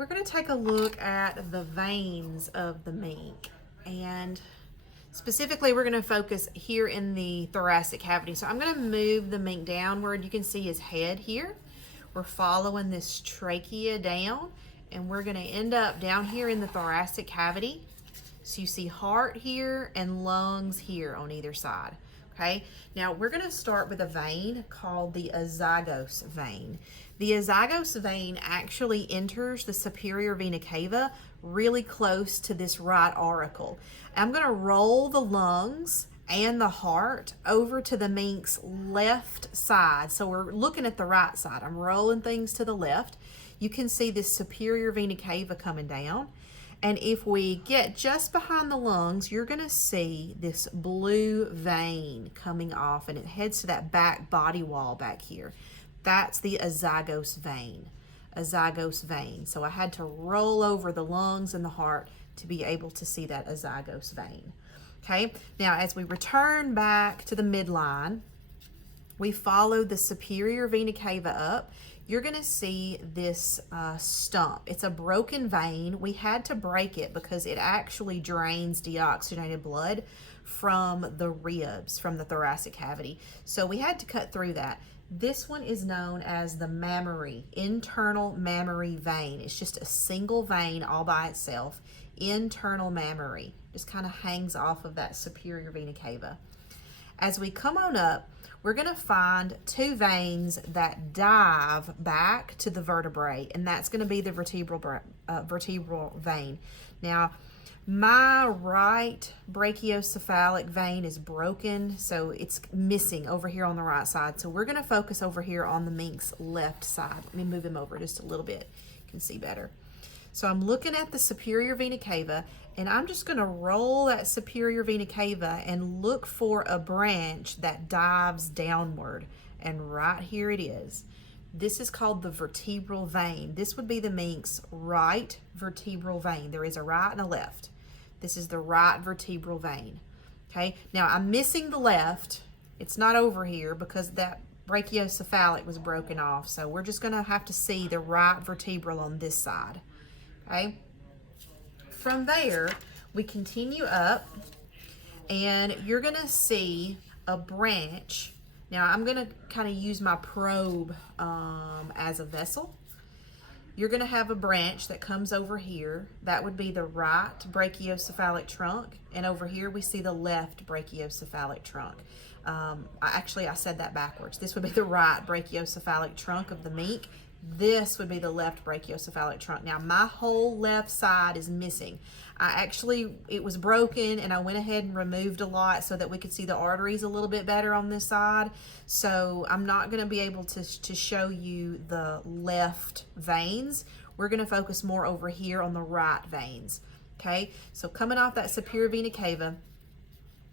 We're going to take a look at the veins of the mink, and specifically we're going to focus here in the thoracic cavity. So I'm going to move the mink downward. You can see his head here. We're following this trachea down, and we're going to end up down here in the thoracic cavity. So you see heart here and lungs here on either side. Okay, now we're going to start with a vein called the azygos vein. The azygos vein actually enters the superior vena cava really close to this right auricle. I'm going to roll the lungs and the heart over to the mink's left side. So we're looking at the right side. I'm rolling things to the left. You can see this superior vena cava coming down. And if we get just behind the lungs, you're going to see this blue vein coming off, and it heads to that back body wall back here. That's the azygos vein. Azygos vein. So I had to roll over the lungs and the heart to be able to see that azygos vein. Okay, now as we return back to the midline, we follow the superior vena cava up. You're going to see this stump. It's a broken vein. We had to break it because it actually drains deoxygenated blood from the ribs, from the thoracic cavity. So we had to cut through that. This one is known as the mammary, internal mammary vein. It's just a single vein all by itself, internal mammary. Just kind of hangs off of that superior vena cava. As we come on up, we're going to find two veins that dive back to the vertebrae, and that's going to be the vertebral vein. Now, my right brachiocephalic vein is broken, so it's missing over here on the right side. So we're going to focus over here on the mink's left side. Let me move him over just a little bit. You can see better. So I'm looking at the superior vena cava, and I'm just going to roll that superior vena cava and look for a branch that dives downward. And right here it is. This is called the vertebral vein. This would be the mink's right vertebral vein. There is a right and a left. This is the right vertebral vein. Okay, now I'm missing the left. It's not over here because that brachiocephalic was broken off. So we're just going to have to see the right vertebral on this side. Okay. From there, we continue up, and you're going to see a branch. Now, I'm going to kind of use my probe as a vessel. You're going to have a branch that comes over here. That would be the right brachiocephalic trunk, and over here we see the left brachiocephalic trunk. I said that backwards. This would be the right brachiocephalic trunk of the mink. This would be the left brachiocephalic trunk. Now, my whole left side is missing. It was broken, and I went ahead and removed a lot so that we could see the arteries a little bit better on this side. So I'm not going to be able to show you the left veins. We're going to focus more over here on the right veins. Okay, so coming off that superior vena cava,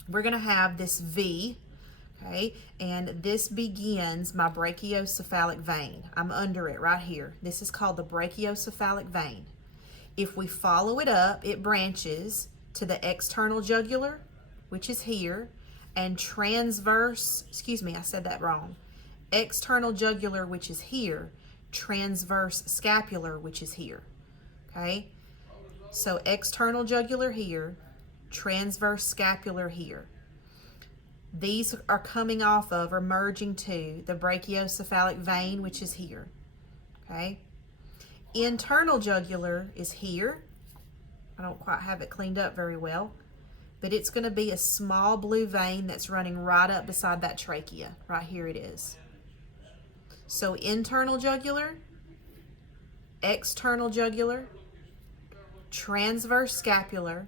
we're going to have this V. Okay, and this begins my brachiocephalic vein. I'm under it right here. This is called the brachiocephalic vein. If we follow it up, it branches to the external jugular, which is here, and transverse, I said that wrong. External jugular, which is here, transverse scapular, which is here. Okay, so external jugular here, transverse scapular here. These are coming off of or merging to the brachiocephalic vein, which is here. Okay. Internal jugular is here. I don't quite have it cleaned up very well, but it's going to be a small blue vein that's running right up beside that trachea. Right here it is. So internal jugular, external jugular, transverse scapular,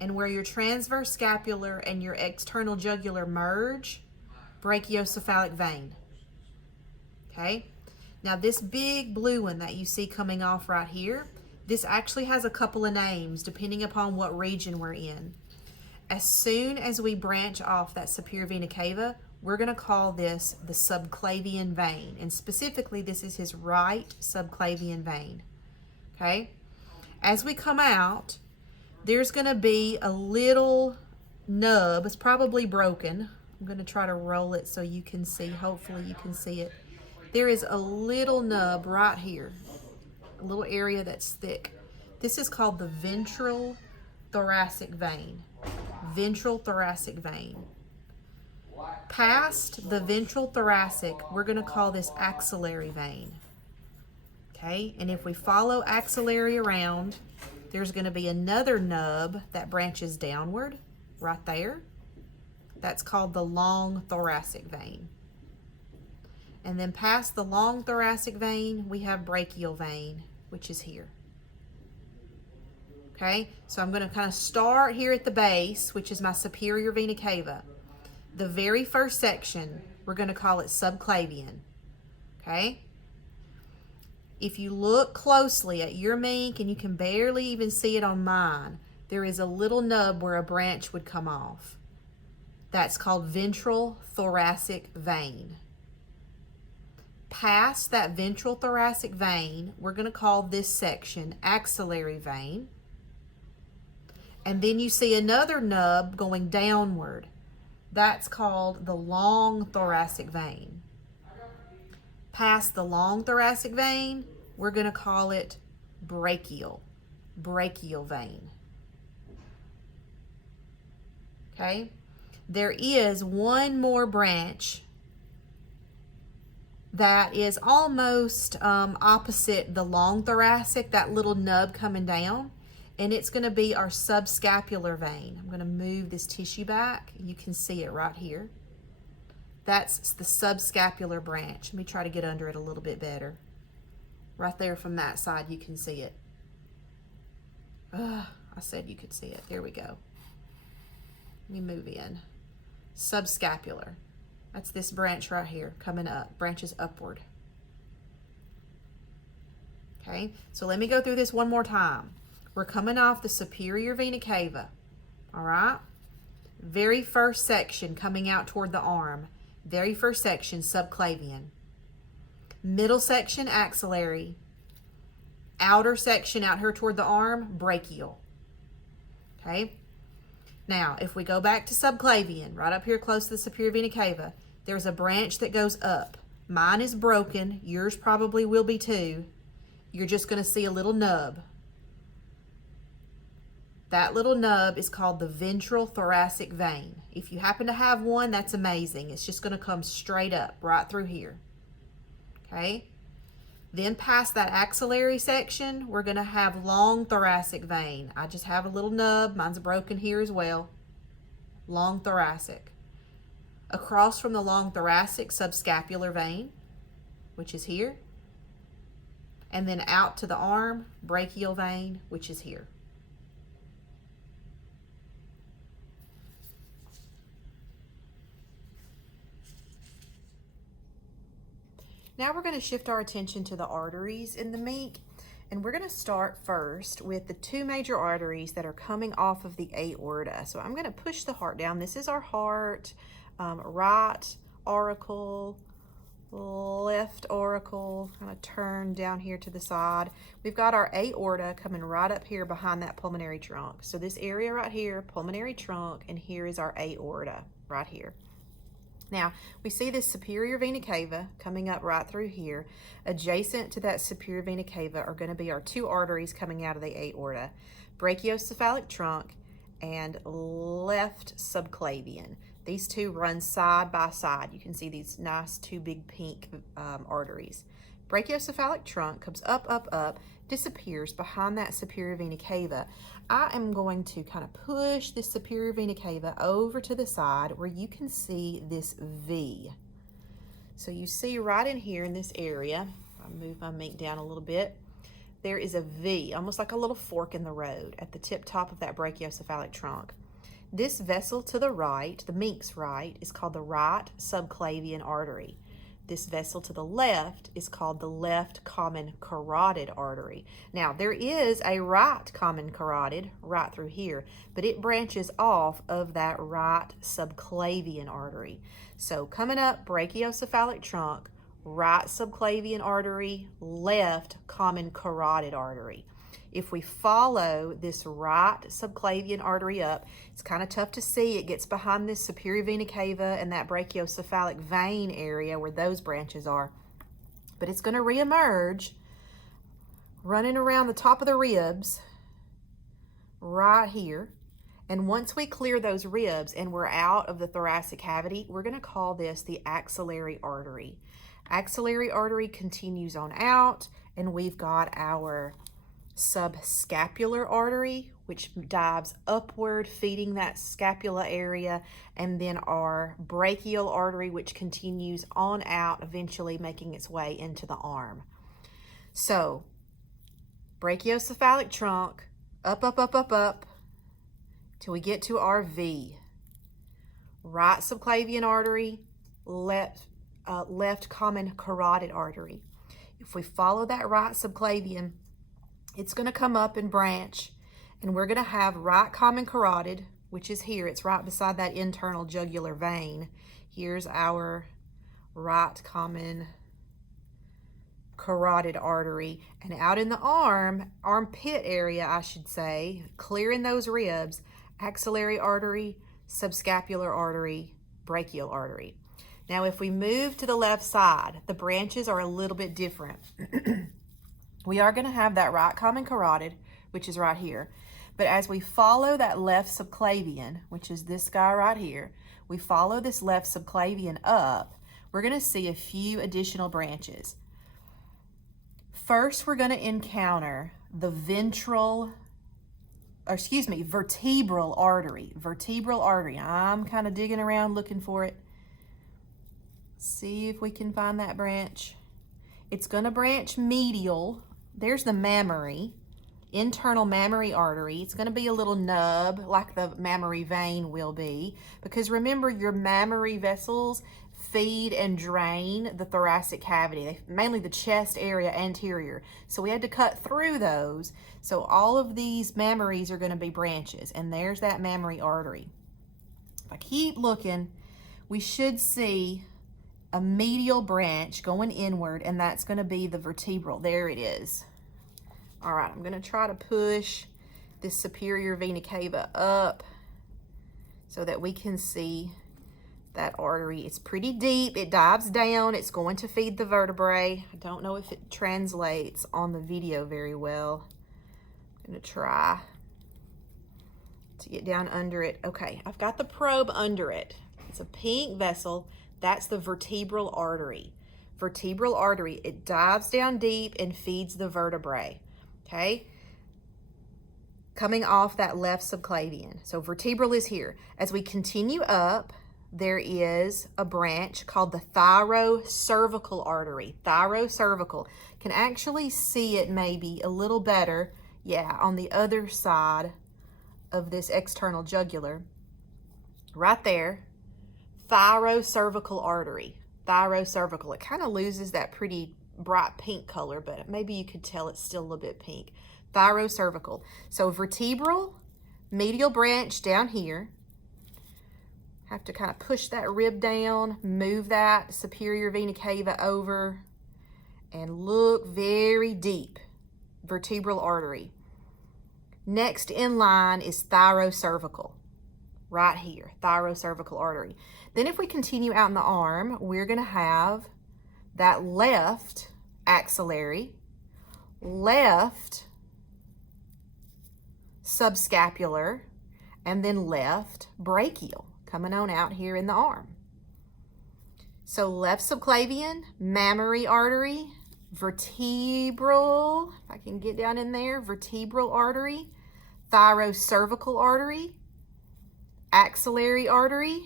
and where your transverse scapular and your external jugular merge, brachiocephalic vein. Okay? Now this big blue one that you see coming off right here, this actually has a couple of names depending upon what region we're in. As soon as we branch off that superior vena cava, we're going to call this the subclavian vein. And specifically, this is his right subclavian vein. Okay? As we come out, there's going to be a little nub. It's probably broken. I'm going to try to roll it so you can see. Hopefully you can see it. There is a little nub right here. a little area that's thick. This is called the ventral thoracic vein. Ventral thoracic vein. Past the ventral thoracic, we're going to call this axillary vein. Okay, and if we follow axillary around, there's going to be another nub that branches downward right there. That's called the long thoracic vein. And then past the long thoracic vein, we have brachial vein, which is here. Okay, so I'm going to kind of start here at the base, which is my superior vena cava. The very first section, we're going to call it subclavian. Okay? If you look closely at your mink, and you can barely even see it on mine, there is a little nub where a branch would come off. That's called ventral thoracic vein. Past that ventral thoracic vein, we're going to call this section axillary vein. And then you see another nub going downward. That's called the long thoracic vein. Past the long thoracic vein, we're going to call it brachial vein. Okay? There is one more branch that is almost opposite the long thoracic, that little nub coming down, and it's going to be our subscapular vein. I'm going to move this tissue back. You can see it right here. That's the subscapular branch. Let me try to get under it a little bit better. Right there from that side, you can see it. I said you could see it. There we go. Let me move in. Subscapular. That's this branch right here coming up, branches upward. Okay, so let me go through this one more time. We're coming off the superior vena cava, all right? Very first section coming out toward the arm. Very first section, subclavian. Middle section, axillary. Outer section out here toward the arm, brachial. Okay? Now, if we go back to subclavian, right up here close to the superior vena cava, there's a branch that goes up. Mine is broken. Yours probably will be too. You're just going to see a little nub. That little nub is called the ventral thoracic vein. If you happen to have one, that's amazing. It's just going to come straight up right through here. Okay? Then past that axillary section, we're going to have long thoracic vein. I just have a little nub. Mine's broken here as well. Long thoracic. Across from the long thoracic, subscapular vein, which is here. And then out to the arm, brachial vein, which is here. Now we're going to shift our attention to the arteries in the mink, and we're going to start first with the two major arteries that are coming off of the aorta. So I'm going to push the heart down. This is our heart, right auricle, left auricle, kind of turn down here to the side. We've got our aorta coming right up here behind that pulmonary trunk. So this area right here, pulmonary trunk, and here is our aorta right here. Now, we see this superior vena cava coming up right through here. Adjacent to that superior vena cava are going to be our two arteries coming out of the aorta, brachiocephalic trunk and left subclavian. These two run side by side. You can see these nice two big pink arteries. Brachiocephalic trunk comes up, disappears behind that superior vena cava. I am going to kind of push this superior vena cava over to the side where you can see this V. So you see right in here in this area, I'll move my mink down a little bit, there is a V, almost like a little fork in the road at the tip top of that brachiocephalic trunk. This vessel to the right, the mink's right, is called the right subclavian artery. This vessel to the left is called the left common carotid artery. Now, there is a right common carotid right through here, but it branches off of that right subclavian artery. So coming up, brachiocephalic trunk, right subclavian artery, left common carotid artery. If we follow this right subclavian artery up, it's kind of tough to see. It gets behind this superior vena cava and that brachiocephalic vein area where those branches are. But it's going to reemerge running around the top of the ribs right here. And once we clear those ribs and we're out of the thoracic cavity, we're going to call this the axillary artery. Axillary artery continues on out, and we've got our subscapular artery, which dives upward, feeding that scapula area, and then our brachial artery, which continues on out, eventually making its way into the arm. So, brachiocephalic trunk, up, up, up, up, up, till we get to our V. Right subclavian artery, left common carotid artery. If we follow that right subclavian, it's going to come up and branch, and we're going to have right common carotid, which is here. It's right beside that internal jugular vein. Here's our right common carotid artery. And out in the armpit area, I should say, clearing those ribs, axillary artery, subscapular artery, brachial artery. Now, if we move to the left side, the branches are a little bit different. We are going to have that right common carotid, which is right here. But as we follow that left subclavian, which is this guy right here, we follow this left subclavian up, we're going to see a few additional branches. First, we're going to encounter the vertebral artery. Vertebral artery. I'm kind of digging around looking for it. See if we can find that branch. It's going to branch medial. There's the mammary, internal mammary artery. It's going to be a little nub like the mammary vein will be, because remember, your mammary vessels feed and drain the thoracic cavity, mainly the chest area anterior. So we had to cut through those. So all of these mammaries are going to be branches, and there's that mammary artery. If I keep looking, we should see a medial branch going inward, and that's going to be the vertebral. There it is. All right, I'm going to try to push this superior vena cava up so that we can see that artery. It's pretty deep. It dives down. It's going to feed the vertebrae. I don't know if it translates on the video very well. I'm going to try to get down under it. Okay, I've got the probe under it. It's a pink vessel. That's the vertebral artery. Vertebral artery, it dives down deep and feeds the vertebrae, okay? Coming off that left subclavian. So vertebral is here. As we continue up, there is a branch called the thyrocervical artery. Thyrocervical. Can actually see it maybe a little better, yeah, on the other side of this external jugular. Right there. Thyrocervical artery. Thyrocervical. It kind of loses that pretty bright pink color, but maybe you could tell it's still a little bit pink. Thyrocervical. So vertebral, medial branch down here. Have to kind of push that rib down, move that superior vena cava over, and look very deep. Vertebral artery. Next in line is thyrocervical. Right here, thyrocervical artery. Then if we continue out in the arm, we're going to have that left axillary, left subscapular, and then left brachial coming on out here in the arm. So left subclavian, mammary artery, vertebral, if I can get down in there, vertebral artery, thyrocervical artery, axillary artery,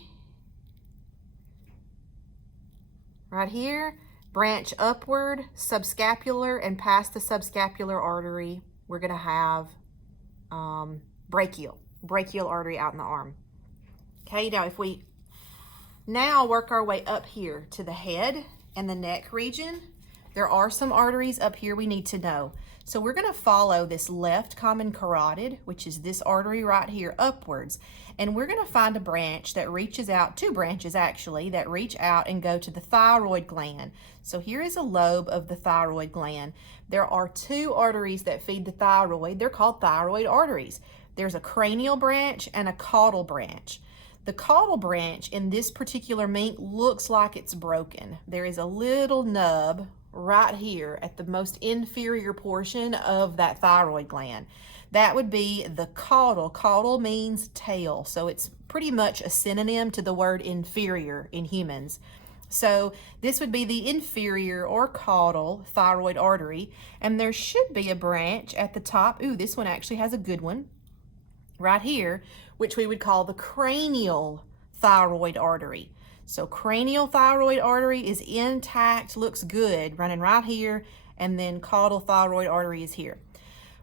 right here, branch upward, subscapular, and past the subscapular artery, we're going to have brachial artery out in the arm. Okay, now if we now work our way up here to the head and the neck region, there are some arteries up here we need to know. So we're going to follow this left common carotid, which is this artery right here, upwards. And we're going to find a branch that reaches out, two branches actually, that reach out and go to the thyroid gland. So here is a lobe of the thyroid gland. There are two arteries that feed the thyroid. They're called thyroid arteries. There's a cranial branch and a caudal branch. The caudal branch in this particular mink looks like it's broken. There is a little nub right here at the most inferior portion of that thyroid gland. That would be the caudal. Caudal means tail, so it's pretty much a synonym to the word inferior in humans. So this would be the inferior or caudal thyroid artery, and there should be a branch at the top. Ooh, this one actually has a good one right here, which we would call the cranial thyroid artery. So cranial thyroid artery is intact, looks good, running right here, and then caudal thyroid artery is here.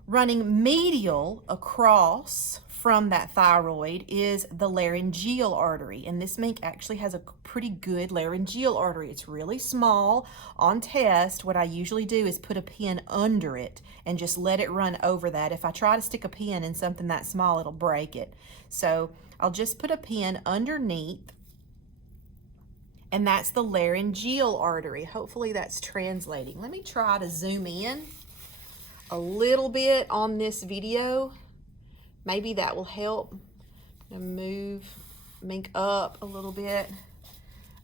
Running medial across from that thyroid is the laryngeal artery, and this mink actually has a pretty good laryngeal artery. It's really small. On test, what I usually do is put a pin under it and just let it run over that. If I try to stick a pin in something that small, it'll break it. So I'll just put a pin underneath, and that's the laryngeal artery. Hopefully that's translating. Let me try to zoom in a little bit on this video. Maybe that will help. I'm gonna move Mink up a little bit.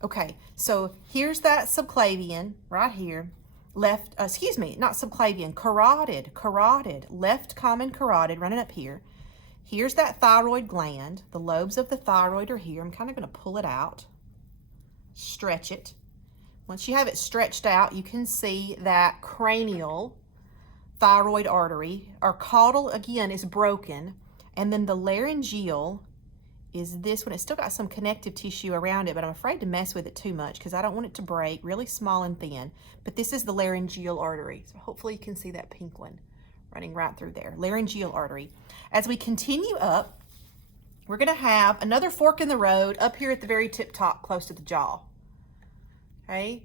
Okay, so here's that subclavian right here. Left, excuse me, not subclavian, carotid, left common carotid running up here. Here's that thyroid gland. The lobes of the thyroid are here. I'm kind of gonna pull it out, stretch it. Once you have it stretched out, you can see that cranial thyroid artery. Our caudal, again, is broken, and then the laryngeal is this one. It's still got some connective tissue around it, but I'm afraid to mess with it too much because I don't want it to break. Really small and thin, but this is the laryngeal artery. So hopefully you can see that pink one running right through there, laryngeal artery. As we continue up, we're gonna have another fork in the road up here at the very tip top, close to the jaw, okay?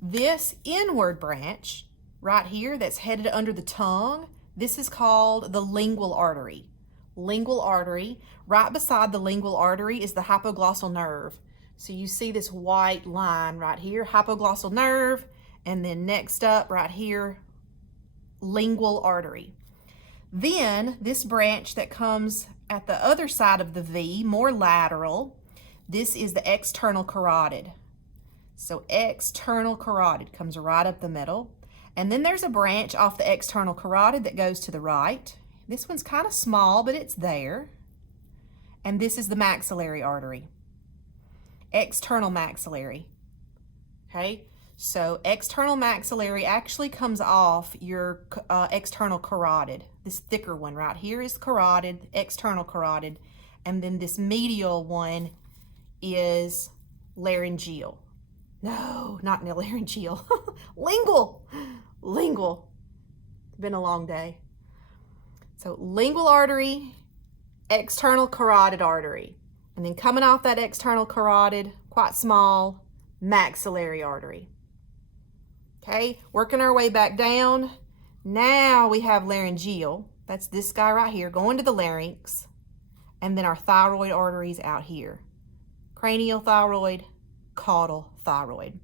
This inward branch right here that's headed under the tongue, this is called the lingual artery. Lingual artery. Right beside the lingual artery is the hypoglossal nerve. So you see this white line right here, hypoglossal nerve, and then next up right here, lingual artery. Then this branch that comes at the other side of the V, more lateral, this is the external carotid. So external carotid comes right up the middle. And then there's a branch off the external carotid that goes to the right. This one's kind of small, but it's there. And this is the maxillary artery. External maxillary. Okay, so external maxillary actually comes off your external carotid. This thicker one right here is carotid, external carotid, and then this medial one is laryngeal. No, not laryngeal. Lingual. Lingual. It's been a long day. So lingual artery, external carotid artery. And then coming off that external carotid, quite small, maxillary artery. Okay, working our way back down. Now we have laryngeal. That's this guy right here, going to the larynx. And then our thyroid arteries out here. Cranial thyroid, caudal thyroid.